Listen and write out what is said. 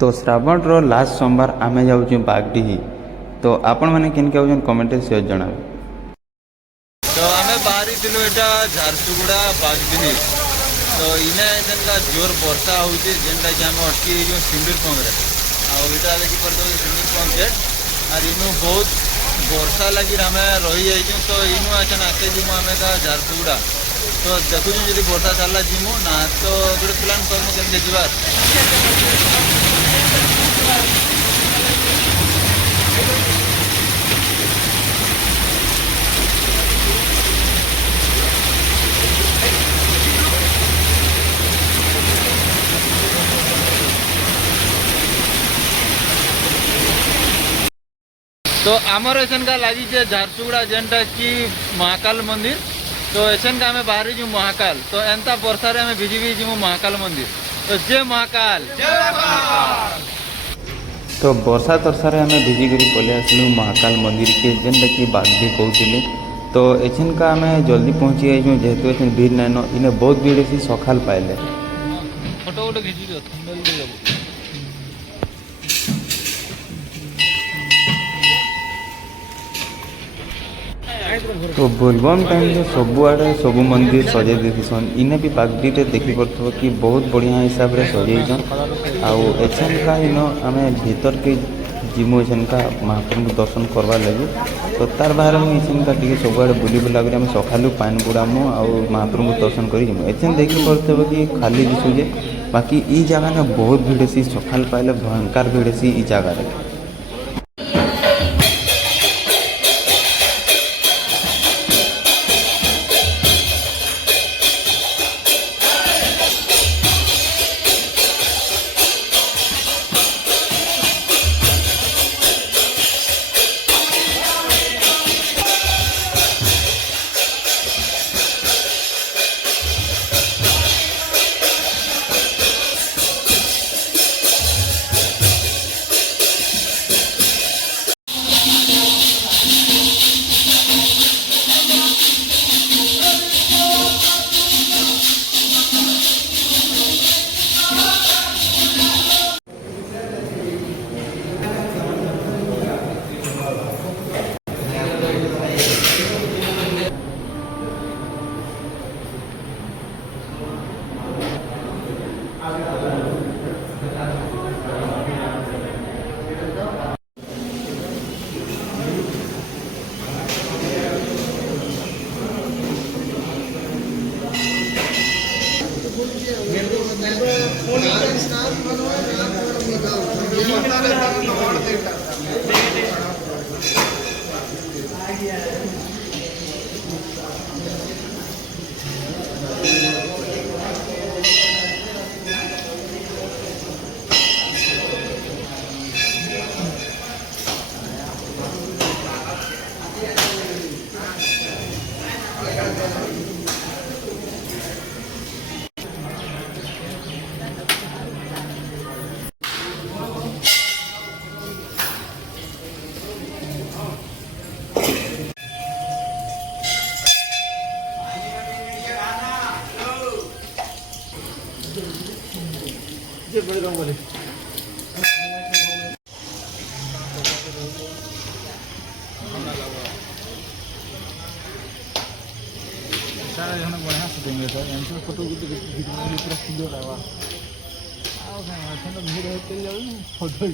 तो श्रावण रो लास्ट सोमवार आमे जाऊँ बागडीही। तो आपण मैंने किन के कमेंट से जनावे। तो आम बाहरी थिलु एटा झारसुगुड़ा बागडीही। तो इने का जोर वर्षा होउची जेनटा कि आम अटकी जो सिंदूर पंप रे आटा देखी पड़े सिंदूर पंप गेट और इनु बहुत वर्षा लगी आम रही जाइए। तो इनु अच्छा आके जीमु आम झारसुगुड़ा। तो देखु जी वर्षा छाड़ा जीमु ना तो गोटे प्लान करमु केमती जीवार। तो आमर ऐसा का लगी झारसुगुड़ा जेनटा कि महाकाल मंदिर। तो ऐसा का आम बाहरी जो महाकाल तो एंता वर्षा रे आम भिजी भिजी जीमु महाकाल मंदिर। तो जय महाकाल। तो वर्षा तरसा आम भिजिक पलि आसलु महाकाल मंदिर के जेनटा कि बागडी कहते। तो एछन का आम जल्दी पहुँची जाइए जेहेतु एछन भीड़ नाइन इने बहुत भीड़ अच्छी सकाल पाइले। फोटो गोटे घिची तो बोलबम टाइम जो सबुआड़े सब मंदिर सजे देसन इने भी बागडी देखी पड़ो कि बहुत बढ़िया हिसाब से सजेसन। आउ एछन का इन आम भीतर के जिमु एछन का महाप्रभु दर्शन करवा लगे। तो तार बाहर मुझे का टी सबुआड़े बुली बुला कर सकालू पान बुड़ामु आउ महाप्रभु दर्शन कर एछन देखी पड़ो कि खाली दिशुजे बाकी ई जगह ने बहुत भीड़ सी सकाल पाइले भयंकर भीड़ सी ई जगार। बढ़िया से देंगे फोटो पूरा क्लियर आवा भीड़ होते जाओ फोटो